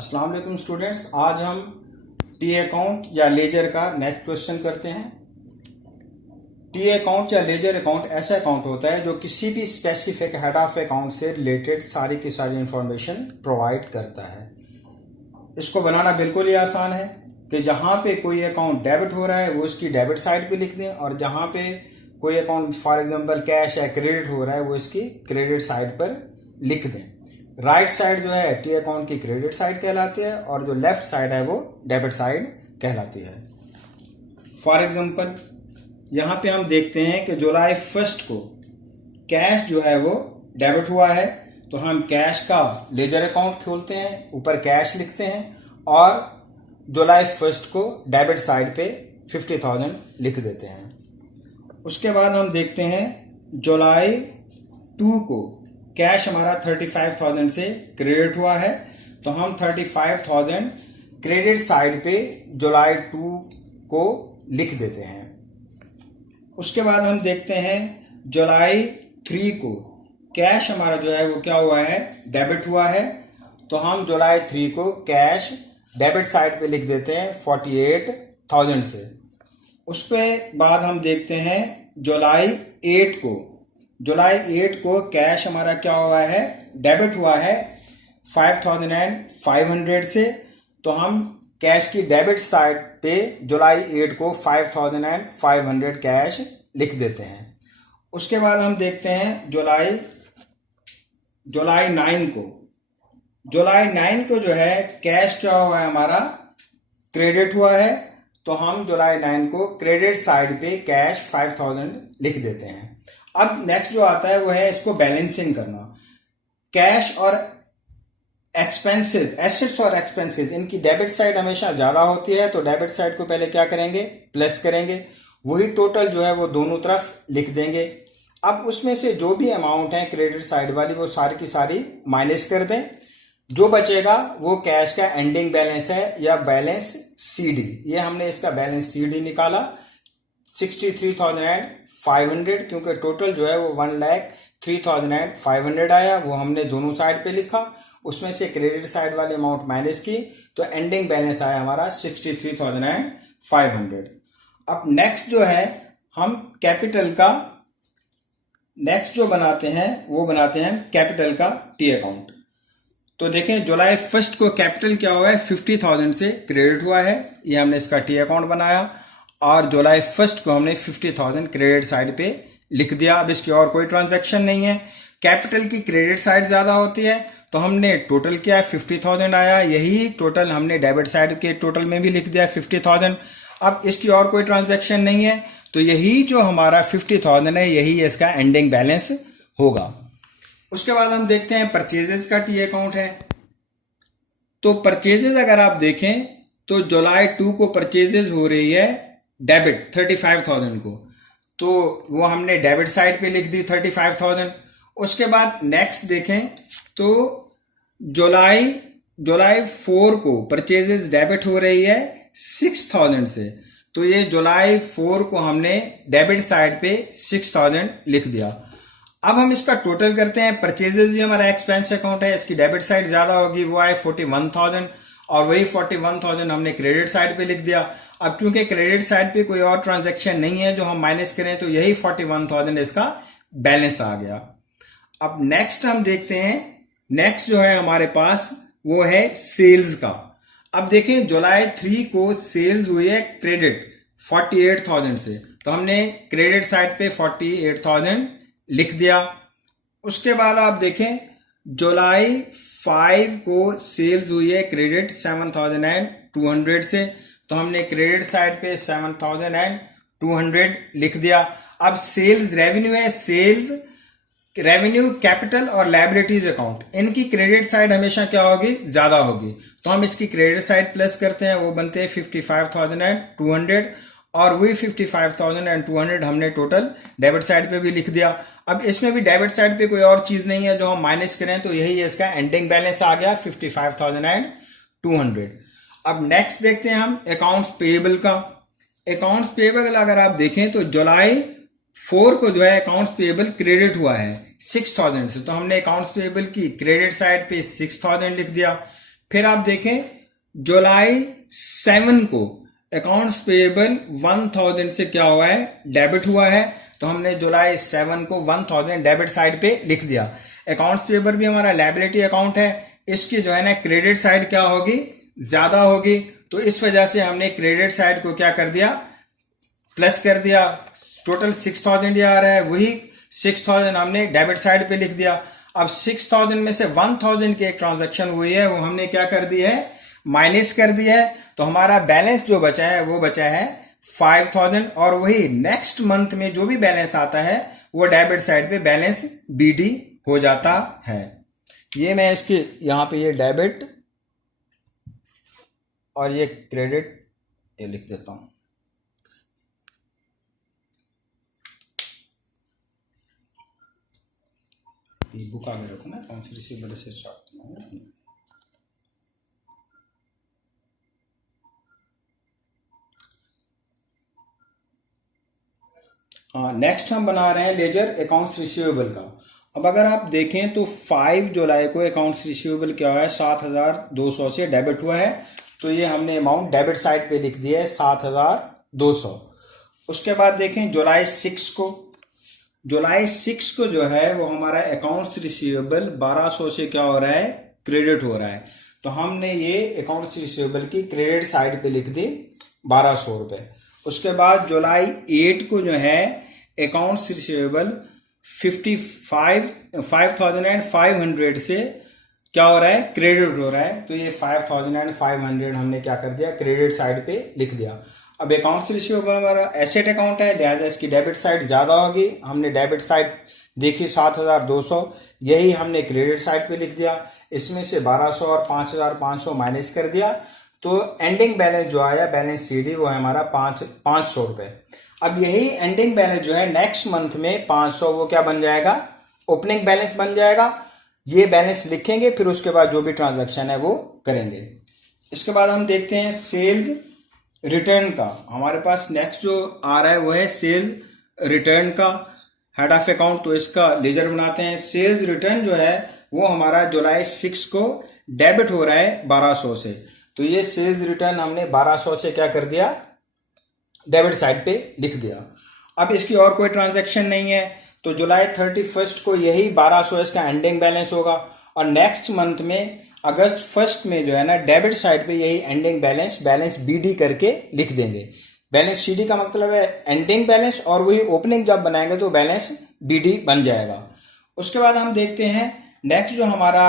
अस्सलाम वालेकुम स्टूडेंट्स, आज हम टी अकाउंट या लेजर का नेक्स्ट क्वेश्चन करते हैं। टी अकाउंट या लेजर अकाउंट ऐसा अकाउंट होता है जो किसी भी स्पेसिफिक हेड ऑफ अकाउंट से रिलेटेड सारी की सारी इंफॉर्मेशन प्रोवाइड करता है। इसको बनाना बिल्कुल ही आसान है कि जहाँ पे कोई अकाउंट डेबिट हो रहा है वो इसकी डेबिट साइड पे लिख दें, और जहाँ पे कोई अकाउंट फॉर एग्जांपल कैश या क्रेडिट हो रहा है वो इसकी क्रेडिट साइड पर लिख दें। राइट साइड जो है टी अकाउंट की क्रेडिट साइड कहलाती है और जो लेफ्ट साइड है वो डेबिट साइड कहलाती है। फॉर एग्जांपल यहाँ पे हम देखते हैं कि जुलाई 1 को कैश जो है वो डेबिट हुआ है, तो हम कैश का लेजर अकाउंट खोलते हैं, ऊपर कैश लिखते हैं और जुलाई 1 को डेबिट साइड पे 50,000 लिख देते हैं। उसके बाद हम देखते हैं जुलाई 2 को कैश हमारा 35,000 से क्रेडिट हुआ है, तो हम 35,000 क्रेडिट साइड पे जुलाई 2 को लिख देते हैं। उसके बाद हम देखते हैं जुलाई 3 को कैश हमारा जो है वो क्या हुआ है, डेबिट हुआ है, तो हम जुलाई 3 को कैश डेबिट साइड पे लिख देते हैं 48,000 से। उसके बाद हम देखते हैं जुलाई 8 को कैश हमारा क्या हुआ है, डेबिट हुआ है 5,500 से, तो हम कैश की डेबिट साइड पे जुलाई 8 को 5,500 कैश लिख देते हैं। उसके बाद हम देखते हैं जुलाई 9 को जो है कैश क्या हुआ है हमारा, क्रेडिट हुआ है, तो हम जुलाई 9 को क्रेडिट साइड पे कैश 5,000 लिख देते हैं। अब नेक्स्ट जो आता है वो है इसको बैलेंसिंग करना। कैश और एक्सपेंसेस, एसेट्स और एक्सपेंसेस, इनकी डेबिट साइड हमेशा ज़्यादा होती है, तो डेबिट साइड को पहले क्या करेंगे, प्लस करेंगे, वही टोटल जो है वो दोनों तरफ लिख देंगे। अब उसमें से जो भी अमाउंट है क्रेडिट साइड वाली वो सारी की सारी माइनस कर दें, जो बचेगा वो कैश का एंडिंग बैलेंस है या बैलेंस सीडी। ये हमने इसका बैलेंस सीडी निकाला 63,500, क्योंकि टोटल जो है वो 1,03,500 आया, वो हमने दोनों साइड पे लिखा, उसमें से क्रेडिट साइड वाली अमाउंट माइनस की, तो एंडिंग बैलेंस आया हमारा 63,500। अब नेक्स्ट जो है हम कैपिटल का नेक्स्ट जो बनाते हैं वो बनाते हैं कैपिटल का टी अकाउंट। तो देखें जुलाई 1 को कैपिटल क्या हुआ है, 50,000 से क्रेडिट हुआ है, ये हमने इसका टी अकाउंट बनाया, और जुलाई 1 को हमने 50,000 क्रेडिट साइड पे लिख दिया। अब इसकी और कोई ट्रांजैक्शन नहीं है। कैपिटल की क्रेडिट साइड ज़्यादा होती है, तो हमने टोटल किया है 50,000 आया, यही टोटल हमने डेबिट साइड के टोटल में भी लिख दिया 50,000। अब इसकी और कोई ट्रांजैक्शन नहीं है, तो यही जो हमारा 50,000 है यही इसका एंडिंग बैलेंस होगा। उसके बाद हम देखते हैं परचेजेस का टी अकाउंट है। तो परचेजेस अगर आप देखें तो जुलाई 2 को परचेजेस हो रही है डेबिट 35,000 को, तो वो हमने डेबिट साइड पे लिख दी 35,000। उसके बाद नेक्स्ट देखें तो जुलाई 4 को परचेजेस डेबिट हो रही है 6,000 से, तो ये जुलाई 4 को हमने डेबिट साइड पे 6,000 लिख दिया। अब हम इसका टोटल करते हैं। परचेजेस भी हमारा एक्सपेंस अकाउंट है, इसकी डेबिट साइड ज्यादा होगी, वो आए 41,000, और वही 41,000 हमने क्रेडिट साइड पे लिख दिया। अब क्योंकि क्रेडिट साइड पे कोई और ट्रांजैक्शन नहीं है जो हम माइनस करें, तो यही 41,000 इसका बैलेंस आ गया। अब नेक्स्ट हम देखते हैं, नेक्स्ट जो है हमारे पास वो है सेल्स का। अब देखें जुलाई 3 को सेल्स हुई है क्रेडिट 48,000 से, तो हमने क्रेडिट साइड पे 48,000 लिख दिया। उसके बाद आप देखें जुलाई 5 को सेल्स हुई है क्रेडिट 7,200 से, तो हमने क्रेडिट साइड पे 7,200 लिख दिया। अब सेल्स रेवेन्यू है, सेल्स रेवेन्यू, कैपिटल और लायबिलिटीज अकाउंट, इनकी क्रेडिट साइड हमेशा क्या होगी, ज्यादा होगी, तो हम इसकी क्रेडिट साइड प्लस करते हैं, वो बनते हैं 55,200, और वही 55,200 हमने टोटल डेबिट साइड पे भी लिख दिया। अब इसमें भी डेबिट साइड पे कोई और चीज नहीं है जो हम माइनस करें, तो यही इसका एंडिंग बैलेंस आ गया 55,200। अब नेक्स्ट देखते हैं हम अकाउंट्स पेएबल का। अकाउंट्स पेएबल अगर आप देखें तो जुलाई 4 को जो है अकाउंट्स पेएबल क्रेडिट हुआ है 6,000 से, तो हमने अकाउंट्स पेएबल की क्रेडिट साइड पे 6,000 लिख दिया। फिर आप देखें जुलाई 7 को अकाउंट्स पेएबल 1000 से क्या हुआ है, डेबिट हुआ है। तो हमने जुलाई 7 को 1000 डेबिट साइड पे लिख दिया। अकाउंट्स पेएबल भी हमारा लायबिलिटी अकाउंट है, इसकी जो है ना क्रेडिट साइड क्या होगी, ज्यादा होगी। तो इस वजह से हमने क्रेडिट साइड को क्या कर दिया, प्लस कर दिया। टोटल 6000 ये आ रहा है, वही 6000 हमने डेबिट साइड पे लिख दिया। अब 6000 में से 1000 की एक ट्रांजैक्शन हुई है, वो हमने क्या कर दी है, माइनस कर दी है। तो हमारा बैलेंस जो बचा है वो बचा है 5000, और वही नेक्स्ट मंथ में जो भी बैलेंस आता है वो डेबिट साइड पे बैलेंस बीडी हो जाता है। ये मैं इसके यहां पे ये डेबिट और ये क्रेडिट ये लिख देता हूं। ये बुक आगे रखो ना, कौन सी रिसीवेबल से स्टार्ट करना है। हाँ, नेक्स्ट हम बना रहे हैं लेजर अकाउंट्स रिसीवेबल का। अब अगर आप देखें तो 5 जुलाई को अकाउंट्स रिसीवेबल क्या हुआ है, 7200 से डेबिट हुआ है। तो ये हमने अमाउंट डेबिट साइड पे लिख दिया है 7200। उसके बाद देखें जुलाई 6 को, जुलाई 6 को जो है वो हमारा अकाउंट्स रिसीवेबल 1200 से क्या हो रहा है, क्रेडिट हो रहा है। तो हमने ये अकाउंट्स रिसीवेबल की क्रेडिट साइड पे लिख दी 1200 रुपए। उसके बाद जुलाई 8 को जो है अकाउंट्स रिसीवेबल 5500 से क्या हो रहा है, क्रेडिट हो रहा है। तो ये 5500 हमने क्या कर दिया, क्रेडिट साइड पे लिख दिया। अब अकाउंट्स रिसीवेबल हमारा एसेट अकाउंट है, लिहाजा इसकी डेबिट साइड ज्यादा होगी। हमने डेबिट साइड देखी 7200, यही हमने क्रेडिट साइड पे लिख दिया। इसमें से 1200 और 5500 माइनस कर दिया। तो एंडिंग बैलेंस जो आया, बैलेंस सीडी, वो है हमारा 500 रुपए। अब यही एंडिंग बैलेंस जो है नेक्स्ट मंथ में 500, वो क्या बन जाएगा, ओपनिंग बैलेंस बन जाएगा। ये बैलेंस लिखेंगे, फिर उसके बाद जो भी ट्रांजैक्शन है वो करेंगे। इसके बाद हम देखते हैं सेल्स रिटर्न का। हमारे पास नेक्स्ट जो आ रहा है वो है सेल्स रिटर्न का हेड ऑफ अकाउंट। तो इसका लेजर बनाते हैं। सेल्स रिटर्न जो है वो हमारा जुलाई 6 को डेबिट हो रहा है 1200 से। तो ये सेल्स रिटर्न हमने 1200 से क्या कर दिया, डेबिट साइड पे लिख दिया। अब इसकी और कोई ट्रांजैक्शन नहीं है, तो जुलाई 31 को यही 1200 इसका एंडिंग बैलेंस होगा। और नेक्स्ट मंथ में अगस्त 1 में जो है ना डेबिट साइड पे यही एंडिंग बैलेंस बीडी करके लिख देंगे। बैलेंस सीडी का मतलब है एंडिंग बैलेंस, और वही ओपनिंग जब बनाएंगे तो बैलेंस बीडी बन जाएगा। उसके बाद हम देखते हैं नेक्स्ट जो हमारा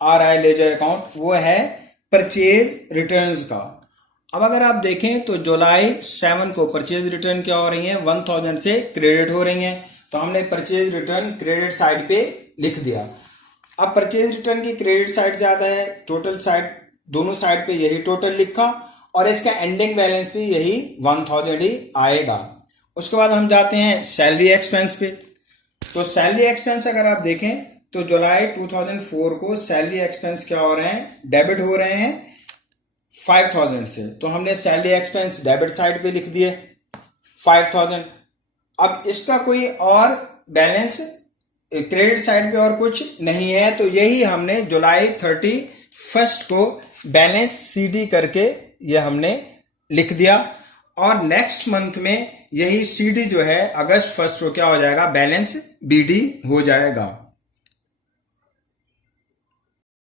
आ रहा है लेजर अकाउंट, वो है परचेज रिटर्न्स का। अब अगर आप देखें तो जुलाई 7 को परचेज रिटर्न क्या हो रही है, 1000 से क्रेडिट हो रही है। तो हमने परचेज रिटर्न क्रेडिट साइड पे लिख दिया। अब परचेज रिटर्न की क्रेडिट साइड ज्यादा है, टोटल साइड दोनों साइड पे यही टोटल लिखा, और इसका एंडिंग बैलेंस भी यही 1000 ही आएगा। उसके बाद हम जाते हैं सैलरी एक्सपेंस पे। तो सैलरी एक्सपेंस अगर आप देखें तो जुलाई 2004 को सैलरी एक्सपेंस क्या हो रहे हैं, डेबिट हो रहे हैं 5000 से। तो हमने सैलरी एक्सपेंस डेबिट साइड पे लिख दिए 5000। अब इसका कोई और बैलेंस क्रेडिट साइड पे और कुछ नहीं है, तो यही हमने जुलाई 31 को बैलेंस सीडी करके ये हमने लिख दिया। और नेक्स्ट मंथ में यही सीडी जो है अगस्त 1 को क्या हो जाएगा, बैलेंस बीडी हो जाएगा।